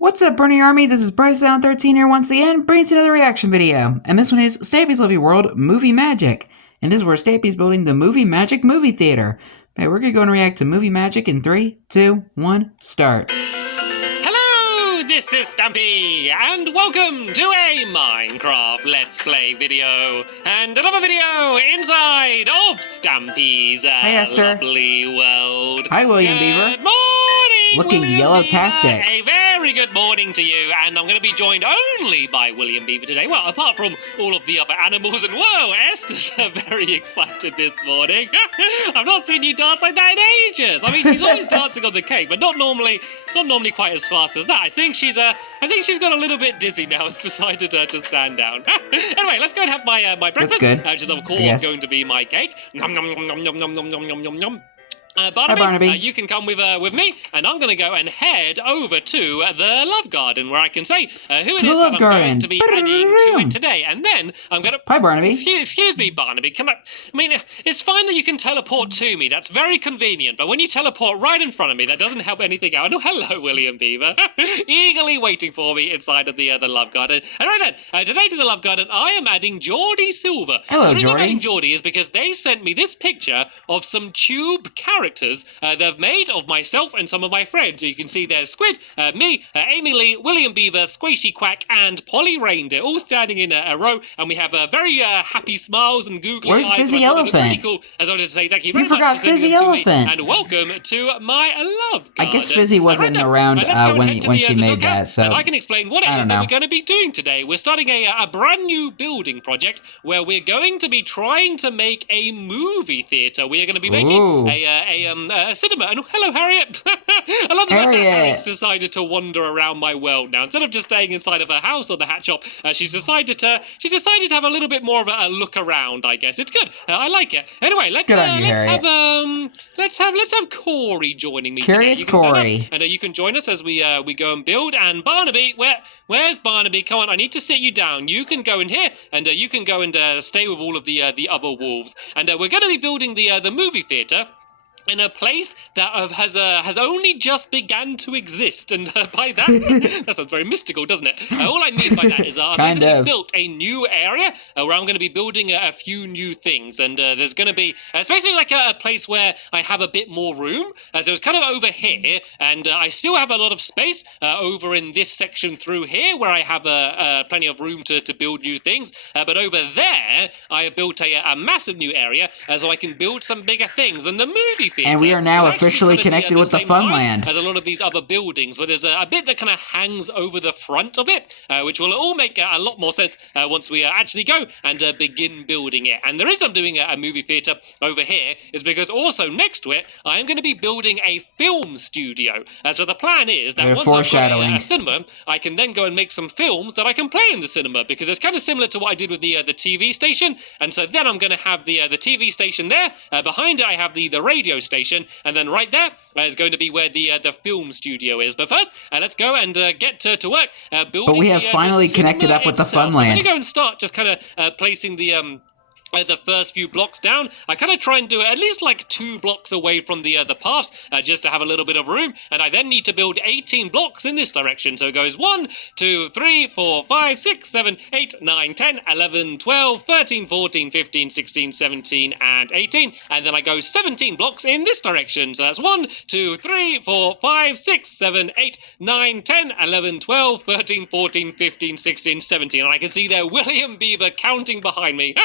What's up, Burning Army? This is BryceAllen13 here once again, bringing you another reaction video. And this one is Stampy's Lovely World Movie Magic. And this is where Stampy's building the Movie Magic movie theater. Okay, we're gonna go and react to Movie Magic in 3, 2, 1, start. Hello, this is Stampy, and welcome to a Minecraft Let's Play video, and another video inside of Stampy's lovely world. Hi, William Beaver. Good morning, Looking William yellow-tastic. Beaver. A very good morning to you, and I'm going to be joined only by William Beaver today. Well, apart from all of the other animals, and whoa, Esther's very excited this morning. I've not seen you dance like that in ages. I mean, she's always dancing on the cake, but not normally quite as fast as that. I think she's got a little bit dizzy now and decided to stand down. Anyway, let's go and have my breakfast, which is of course going to be my cake. Nom nom nom nom nom nom nom nom nom nom nom. Barnaby, you can come with me, and I'm going to go and head over to the Love Garden, where I can say who it is that I'm going to be adding to it today, and then I'm going to... Hi, Barnaby. Excuse me, Barnaby, I mean, it's fine that you can teleport to me, that's very convenient, but when you teleport right in front of me, that doesn't help anything out. Oh, hello, William Beaver, eagerly waiting for me inside of the Love Garden. And right then, today to the Love Garden, I am adding Geordie Silver. Hello, the reason I'm Geordie. adding Geordie is because they sent me this picture of some tube characters they've made of myself and some of my friends. So you can see there's Squid, me, Amy Lee, William Beaver, Squishy Quack, and Polly Reindeer, all standing in a row, and we have very happy smiles and googly eyes. Where's Fizzy So I thought it was Elephant? really cool. As I wanted to say thank you very You much forgot for sending Fizzy them to me, Elephant. and welcome to my Love Garden. I guess Fizzy wasn't Right then, around let's go and when head to she the made doghouse, that, so and I can explain what it I is don't that know. we're going to be doing today. We're starting a brand new building project where we're going to be trying to make a movie theater. We are going to be making a cinema. And hello, Harriet. I love the fact that Harriet's decided to wander around my world now. Instead of just staying inside of her house or the hat shop, she's decided to have a little bit more of a look around, I guess. It's good. I like it. Anyway, let's have Corey joining me Curious today. Corey. And you can join us as we go and build. And Barnaby, where's Barnaby? Come on, I need to sit you down. You can go in here, and you can go and stay with all of the other wolves. And we're going to be building the movie theater in a place that has only just began to exist, and by that, that sounds very mystical, doesn't it? All I mean by that is I've basically built a new area where I'm going to be building a few new things, and there's going to be, it's basically like a place where I have a bit more room, so it's kind of over here, and I still have a lot of space over in this section through here, where I have plenty of room to build new things, but over there, I have built a massive new area, so I can build some bigger things, and the movie theater. And we are now officially connected with the Funland. As a lot of these other buildings, but there's a bit that kind of hangs over the front of it, which will all make a lot more sense once we actually go and begin building it. And the reason I'm doing a movie theater over here is because also next to it, I am going to be building a film studio. So the plan is that once I've got a cinema, I can then go and make some films that I can play in the cinema, because it's kind of similar to what I did with the TV station. And so then I'm going to have the TV station there. Behind it, I have the radio station, and then right there is going to be where the film studio is. But first, let's go and get to work building. But we have finally connected up with the Funland. So let me go and start just kind of placing the first few blocks down. I kind of try and do it at least like 2 blocks away from the paths, just to have a little bit of room. And I then need to build 18 blocks in this direction. So it goes 1, 2, 3, 4, 5, 6, 7, 8, 9, 10, 11, 12, 13, 14, 15, 16, 17, and 18. And then I go 17 blocks in this direction. So that's 1, 2, 3, 4, 5, 6, 7, 8, 9, 10, 11, 12, 13, 14, 15, 16, 17. And I can see there William Beaver counting behind me.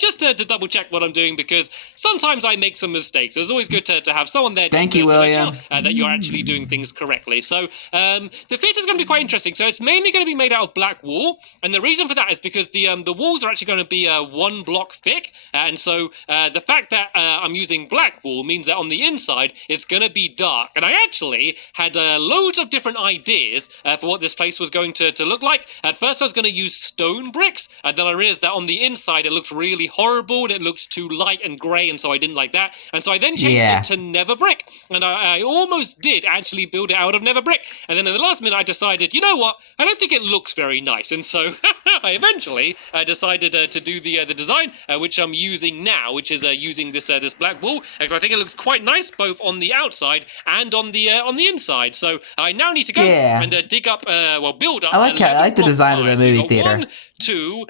Just to double check what I'm doing, because sometimes I make some mistakes. So it's always good to have someone there just to make sure that you're actually doing things correctly. So the theater's going to be quite interesting. So it's mainly going to be made out of black wool, and the reason for that is because the walls are actually going to be 1 block thick, and so the fact that I'm using black wool means that on the inside it's going to be dark. And I actually had loads of different ideas for what this place was going to look like. At first I was going to use stone bricks, and then I realized that on the inside it looked really horrible and it looked too light and grey, and so I didn't like that. And so I then changed it to Nether brick, and I almost did actually build it out of Nether brick. And then in the last minute I decided, you know what, I don't think it looks very nice, and so I eventually decided to do the design, which I'm using now, which is using this this black wool, because I think it looks quite nice both on the outside and on the inside. So I now need to go and dig up, build up. I like the design of the movie theater. 1, 2,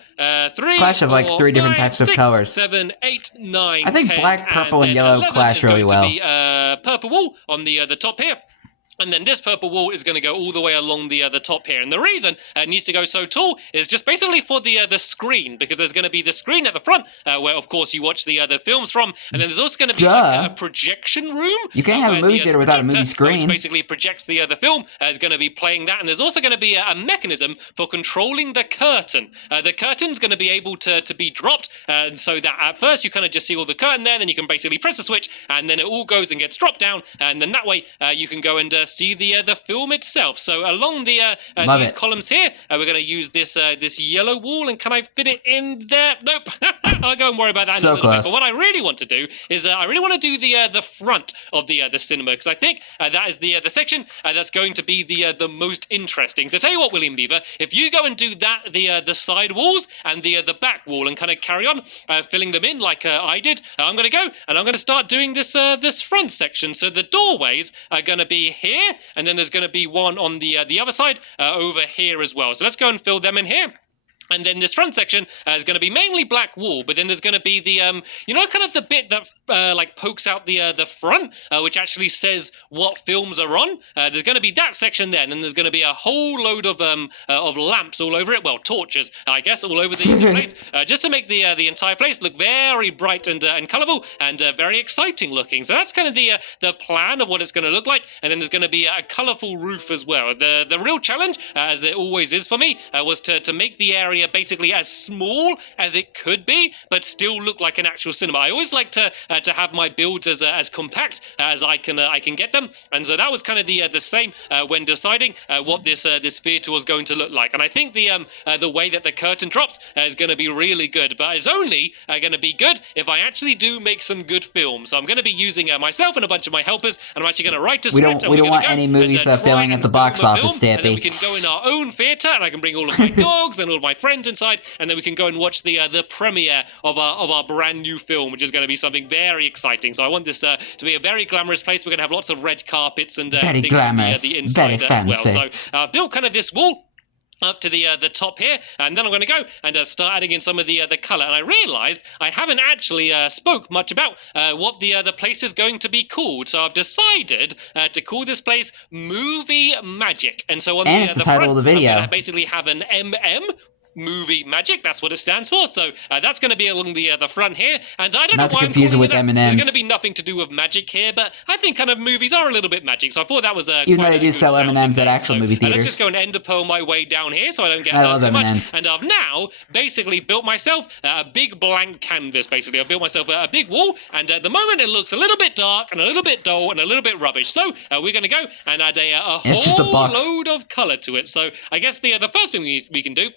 3, Clash of like 4, 3 different 5, types of 6, colors. 7, 8, 9, I think 10, black, purple, and yellow 11 clash is really going well. to be purple wool on the top here. And then this purple wool is going to go all the way along the top here. And the reason it needs to go so tall is just basically for the screen, because there's going to be the screen at the front where, of course, you watch the films from. And then there's also going to be like a projection room. You can't have a movie theater without a movie screen. Which basically projects the film. Is going to be playing that. And there's also going to be a mechanism for controlling the curtain. The curtain's going to be able to be dropped. And so that at first you kind of just see all the curtain there. Then you can basically press a switch. And then it all goes and gets dropped down. And then that way you can go and see the film itself. So along the these columns here, we're going to use this this yellow wool. And can I fit it in there? Nope. I'll go and worry about that in a little bit. But what I really want to do is I really want to do the front of the cinema, because I think that is the section that's going to be the most interesting. So tell you what, William Beaver, if you go and do that the side walls and the back wall and kind of carry on filling them in like I did, I'm going to go and I'm going to start doing this this front section. So the doorways are going to be here. And then there's going to be one on the other side over here as well. So let's go and fill them in here. And then this front section is going to be mainly black wool, but then there's going to be the, you know, kind of the bit that like pokes out the front, which actually says what films are on. There's going to be that section there, and then there's going to be a whole load of lamps all over it. Well, torches, I guess, all over the place, just to make the entire place look very bright and colourful and very exciting looking. So that's kind of the plan of what it's going to look like. And then there's going to be a colourful roof as well. The real challenge, as it always is for me, was to make the area basically as small as it could be, but still look like an actual cinema. I always like to have my builds as compact as I can get them, and so that was kind of the same when deciding what this theater was going to look like. And I think the way that the curtain drops is going to be really good, but it's only going to be good if I actually do make some good films. So I'm going to be using myself and a bunch of my helpers, and I'm actually going to write a script. We don't want any movies failing at the box office, Stampy. And then we can go in our own theater, and I can bring all of my dogs and all of my friends inside, and then we can go and watch the premiere of our brand new film, which is going to be something very exciting. So I want this to be a very glamorous place. We're going to have lots of red carpets and very glamorous, the inside very fancy as well. So I've built kind of this wall up to the top here, and then I'm going to go and start adding in some of the colour. And I realised I haven't actually spoke much about what the place is going to be called. So I've decided to call this place Movie Magic. And so on the the title front, of the video, I'm going to basically have an MM. Movie Magic, that's what it stands for. So that's going to be along the front here, and I don't know why I'm calling it that. M&Ms. There's going to be nothing to do with magic here, but I think kind of movies are a little bit magic, so I thought that was even though they do sell M&Ms at actual movie theaters. Let's just go and ender pearl my way down here so I don't get hurt too much. And I've now basically built myself a big blank canvas. Basically, I've built myself a big wall, and at the moment it looks a little bit dark and a little bit dull and a little bit rubbish. So we're going to go and add a whole load of colour to it. So I guess the first thing we can do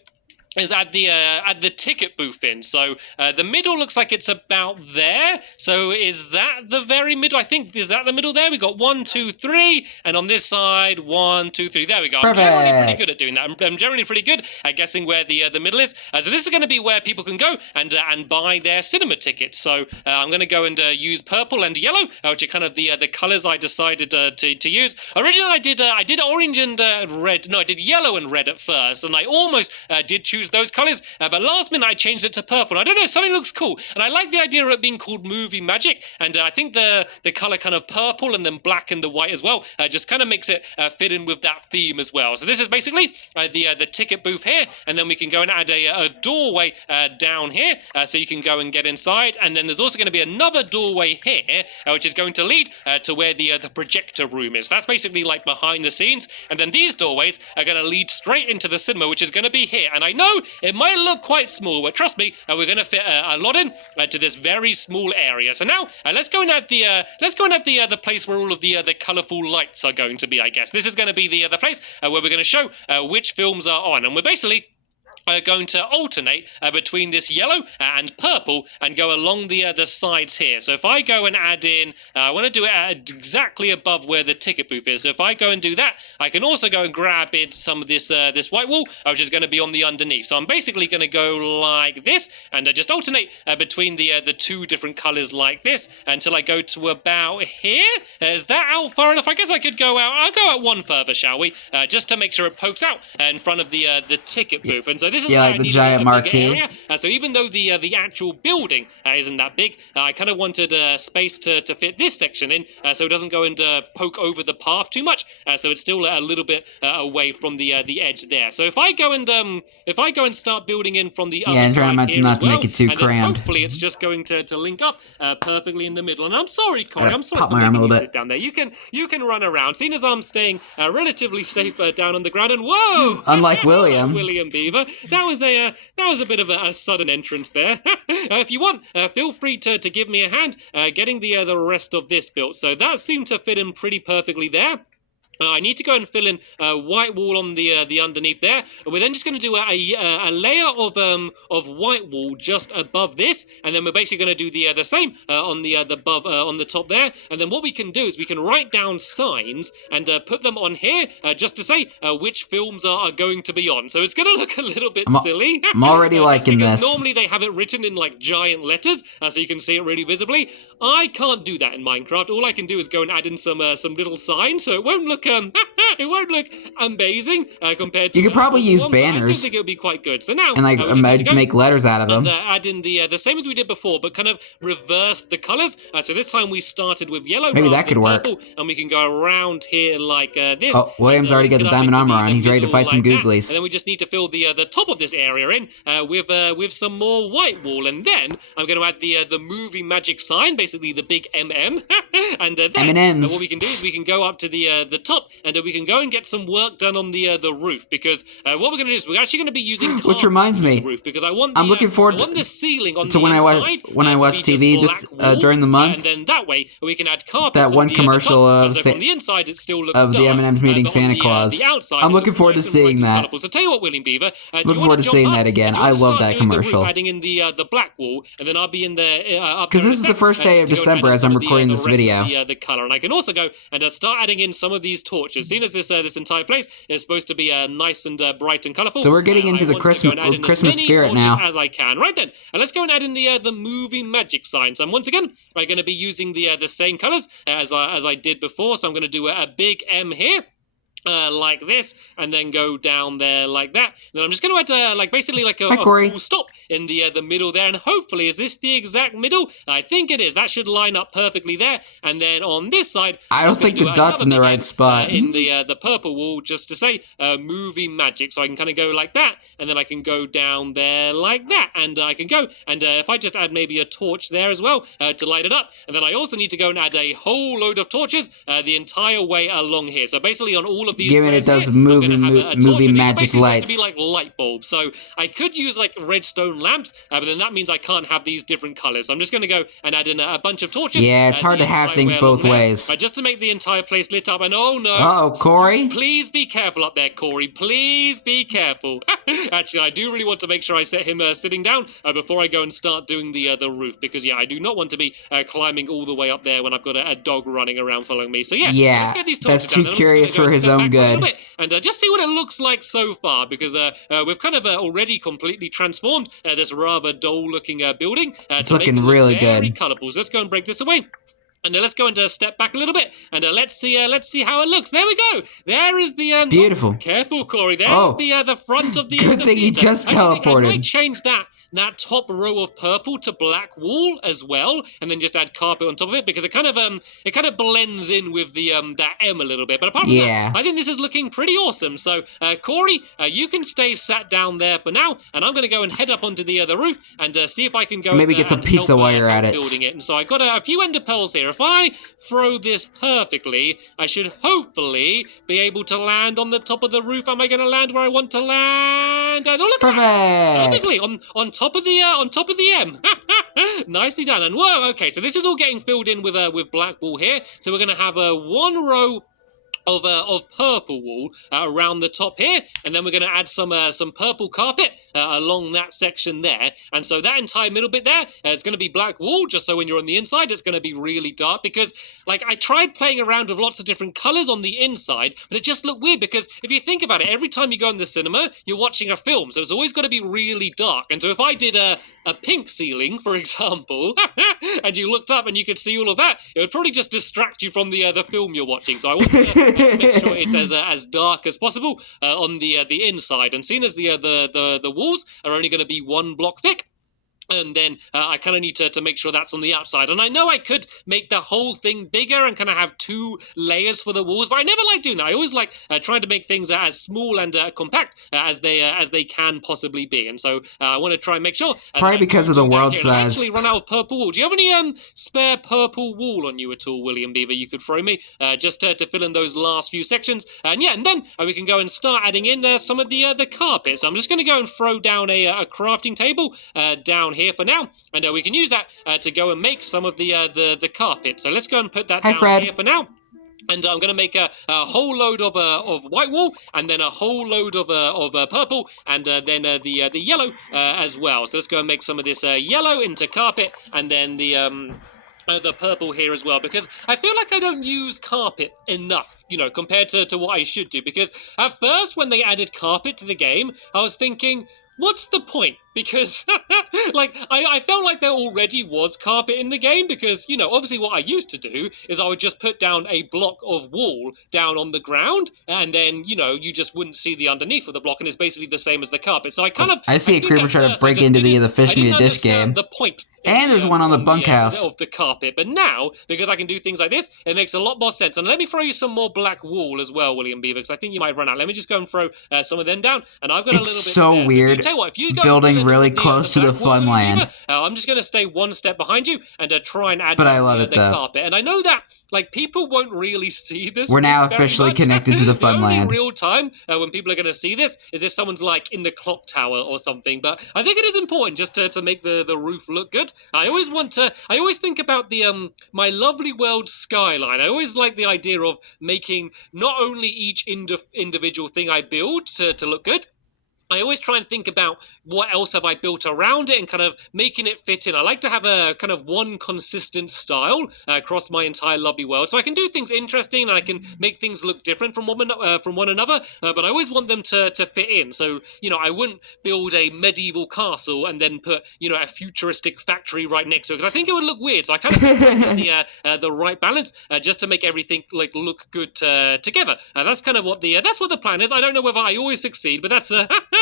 is add the ticket booth in. So the middle looks like it's about there. So is that the very middle? I think, is that the middle there? We got 1, 2, 3, and on this side 1, 2, 3. There we go. Perfect. I'm generally pretty good at doing that. I'm generally pretty good at guessing where the middle is. So this is going to be where people can go and buy their cinema tickets. So I'm going to go and use purple and yellow, which are kind of the colours I decided to use. Originally I did orange and red. No, I did yellow and red at first, and I almost did choose those colours, but last minute I changed it to purple. I don't know, something looks cool, and I like the idea of it being called Movie Magic, and I think the colour kind of purple and then black and the white as well just kind of makes it fit in with that theme as well. So this is basically the ticket booth here, and then we can go and add a doorway down here, so you can go and get inside, and then there's also going to be another doorway here, which is going to lead to where the projector room is. That's basically like behind the scenes, and then these doorways are going to lead straight into the cinema, which is going to be here. And I know it might look quite small, but trust me, we're going to fit a lot in to this very small area. So now let's go and add the place where all of the colourful lights are going to be. I guess this is going to be the place where we're going to show which films are on, and we're basically going to alternate between this yellow and purple and go along the sides here. So if I go and add in, I want to do it at exactly above where the ticket booth is. So if I go and do that, I can also go and grab it some of this this white wall, which is going to be on the underneath. So I'm basically going to go like this and just alternate between the two different colors like this until I go to about here. Is that out far enough? I guess I could go out. I'll go out one further, shall we? Just to make sure it pokes out in front of the ticket booth. And so this is like the giant marquee. So even though the actual building isn't that big, I kind of wanted space to fit this section in, so it doesn't go and poke over the path too much. So it's still a little bit away from the edge there. So if I go and start building in from the other side try here not as to well, make it too and crammed. hopefully it's just going to link up perfectly in the middle. And I'm sorry, Corey, I'm sorry pop for my arm a making you little sit down there. You can run around. Seeing as I'm staying relatively safe down on the ground, and whoa, Unlike William. William Beaver, that was a bit of a sudden entrance there. If you want, feel free to give me a hand getting the rest of this built. So that seemed to fit in pretty perfectly there. I need to go and fill in a white wall on the underneath there. And we're then just going to do a layer of white wall just above this, and then we're basically going to do the same on the above on the top there. And then what we can do is we can write down signs and put them on here just to say which films are going to be on. So it's going to look a little bit silly. I'm already liking this. Normally they have it written in like giant letters, so you can see it really visibly. I can't do that in Minecraft. All I can do is go and add in some little signs, so it won't look it won't look amazing compared to. You could probably use one, banners. I still think it would be quite good. So now and like make letters out of them. And add in the same as we did before, but kind of reverse the colors. So this time we started with yellow. Maybe that could work. Purple, and we can go around here like this. Oh, William's already got the diamond armor on. He's ready to fight some googlies. And then we just need to fill the top of this area in with some more white wall, and then I'm going to add the movie magic sign, basically the big MM. And then M&Ms. what we can do is we can go up to the top, and we can go and get some work done on the roof, because what we're going to do is we're actually going to be using which reminds me, roof, because I'm looking forward to the ceiling on to the when inside, I watch TV this during the month. and then that way we can add carpets. That one commercial of from the inside it still looks of the dark, M&Ms meeting but Santa on Claus. The outside, I'm looking forward to nice and seeing bright and that. colourful. So tell you what, William Beaver, Looking forward to seeing that again. I love that commercial. Adding in the black wall, and then I'll be in the because this is the first day of December as I'm recording this video. The color, and I can also go and start adding in some of these torches. Seeing as this entire place is supposed to be nice and bright and colourful. So we're getting into the Christmas spirit now. As I can. Right then, let's go and add in the movie magic signs. And once again, I'm going to be using the same colors as I did before. So I'm going to do a big M here. Like this, and then go down there like that. And then I'm just going to add basically like a full stop in the middle there, and hopefully is this the exact middle? I think it is. That should line up perfectly there. And then on this side, I don't think the dot's in the right spot. In the purple wall, just to say movie magic. So I can kind of go like that, and then I can go down there like that, and I can go and if I just add maybe a torch there as well to light it up, and then I also need to go and add a whole load of torches the entire way along here. So basically on all of these giving it those movie magic lights. To be like light bulbs. So I could use like redstone lamps, but then that means I can't have these different colors. So I'm just going to go and add in a bunch of torches. Yeah, it's hard to have things both ways. Just to make the entire place lit up. And oh no! Uh-oh, Corey! Please be careful up there, Corey. Please be careful. Actually, I do really want to make sure I set him sitting down before I go and start doing the roof, because yeah, I do not want to be climbing all the way up there when I've got a dog running around following me. So yeah, let's get these torches that's too curious for his own good. And just see what it looks like so far, because we've kind of already completely transformed this rather dull-looking building. It's looking really good. Very colourful. So let's go and break this away. And let's go and step back a little bit, and let's see how it looks. There we go. There is the beautiful. Careful, Corey. There's the front of the. Good thing he just teleported. I might change that top row of purple to black wall as well, and then just add carpet on top of it, because it kind of blends in with the that M a little bit. But apart from that, I think this is looking pretty awesome. So Corey, you can stay sat down there for now, and I'm going to go and head up onto the roof and see if I can go maybe get some pizza while you're at it. Building it. And so I got a few ender pearls here. If I throw this perfectly, I should hopefully be able to land on the top of the roof. Am I going to land where I want to land? Oh, look at that! Perfectly on top of the M. Nicely done. And whoa, okay, so this is all getting filled in with black wool here. So we're going to have one row of purple wool around the top here, and then we're going to add some purple carpet along that section there. And so that entire middle bit there, it's going to be black wool, just so when you're on the inside, it's going to be really dark. Because like I tried playing around with lots of different colors on the inside, but it just looked weird. Because if you think about it, every time you go in the cinema, you're watching a film, so it's always got to be really dark. And so if I did a pink ceiling, for example, and you looked up and you could see all of that, it would probably just distract you from the film you're watching. So I want to make sure it's as dark as possible on the inside. And seeing as the walls are only going to be 1 block thick, and then I kind of need to make sure that's on the outside. And I know I could make the whole thing bigger and kind of have 2 layers for the walls, but I never like doing that. I always like trying to make things as small and compact as they can possibly be. And so I want to try and make sure. Probably because of the world size. I actually run out of purple wool. Do you have any spare purple wool on you at all, William Beaver? You could throw me just to fill in those last few sections. And then we can go and start adding in some of the carpet. So I'm just going to go and throw down a crafting table down here for now, and we can use that to go and make some of the carpet. So let's go and put that down Fred. here for now. And I'm going to make a whole load of white wool, and then a whole load of purple, and then the yellow as well. So let's go and make some of this yellow into carpet, and then the purple here as well, because I feel like I don't use carpet enough, compared to what I should do. Because at first, when they added carpet to the game, I was thinking, what's the point? Because, I felt like there already was carpet in the game because, obviously what I used to do is I would just put down a block of wall down on the ground, and then, you just wouldn't see the underneath of the block, and it's basically the same as the carpet. So I see a creeper try to break into the Fish Me a Dish game. The point. And there's one on the bunkhouse of the carpet. But now, because I can do things like this, it makes a lot more sense. And let me throw you some more black wool as well, William Beaver, because I think you might run out. Let me just go and throw some of them down. And I've got a little bit so weird. So if you go building really close to the fun land. I'm just going to stay 1 step behind you and try and add I love it, the carpet. And I know that people won't really see this. We're now officially connected to the fun land. The only real time when people are going to see this is if someone's in the clock tower or something. But I think it is important just to make the roof look good. I always think about the my lovely world skyline. I always like the idea of making not only each individual thing I build to look good, I always try and think about what else have I built around it and kind of making it fit in. I like to have a kind of one consistent style across my entire lovely world, so I can do things interesting and I can make things look different from one another. But I always want them to fit in. So I wouldn't build a medieval castle and then put a futuristic factory right next to it because I think it would look weird. So I kind of think the right balance just to make everything look good together. That's kind of what the plan is. I don't know whether I always succeed, but that's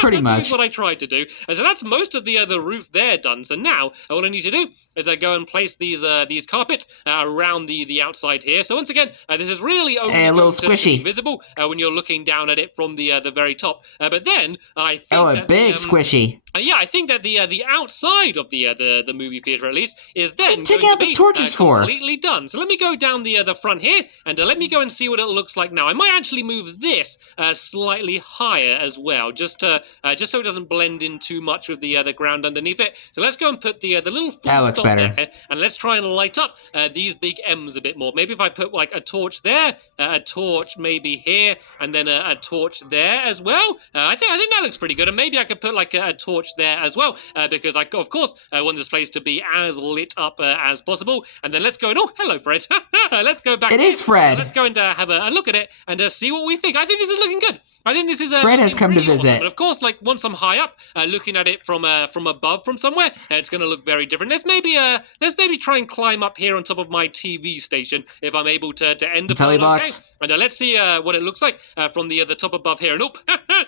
pretty much much what I tried to do. And so that's most of the roof there done. So now all I need to do is go and place these carpets around the outside here. So once again, this is really only a little squishy visible when you're looking down at it from the very top. But then I think a big squishy. I think that the outside of the movie theater at least is then take going out to the be torches completely done. So let me go down the front here and let me go and see what it looks like now. I might actually move this slightly higher as well, just so it doesn't blend in too much with the ground underneath it. So let's go and put the little full stop there, and let's try and light up these big M's a bit more. Maybe if I put a torch there, a torch maybe here, and then a torch there as well. I think that looks pretty good. And maybe I could put a torch there as well, because I of course want this place to be as lit up as possible. And then let's go and hello Fred. Let's go back. It is Fred. Let's go and have a look at it and see what we think. I think this is looking good. I think this is Fred has come really to visit. Awesome. But of course, once I'm high up, looking at it from above, from somewhere, it's going to look very different. Let's maybe try and climb up here on top of my TV station if I'm able to end up. Telebox. Okay? And let's see what it looks like from the top above here. And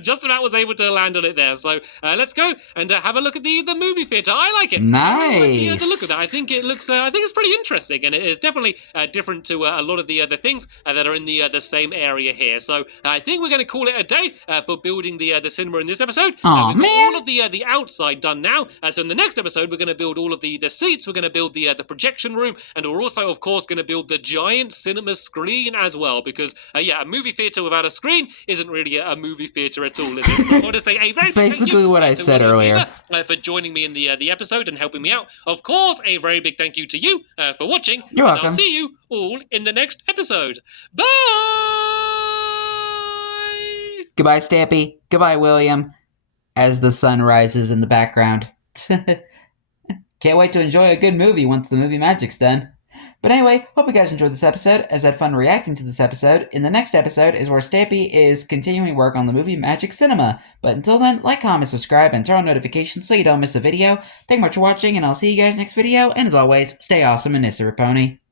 just about was able to land on it there. So let's go and have a look at the movie theater. I like it. Nice. I like the look of that. I think it looks. I think it's pretty interesting, and it is definitely different to a lot of the other things that are in the same area here. So I think we're going to call it a day for building the cinema in this episode. Oh we've got man! all of the outside done now. So in the next episode, we're going to build all of the seats. We're going to build the projection room, and we're also, of course, going to build the giant cinema screen as well. Because a movie theater without a screen isn't really a movie theater at all, is it? So I want to say a very big basically thank you what I said earlier for joining me in the episode and helping me out. Of course, a very big thank you to you for watching. You're welcome. I'll see you all in the next episode. Bye! Goodbye, Stampy. Goodbye, William. As the sun rises in the background. Can't wait to enjoy a good movie once the movie magic's done. But anyway, hope you guys enjoyed this episode, as I had fun reacting to this episode. In the next episode is where Stampy is continuing work on the movie Magic Cinema. But until then, like, comment, subscribe, and turn on notifications so you don't miss a video. Thank you much for watching, and I'll see you guys next video. And as always, stay awesome and Pony.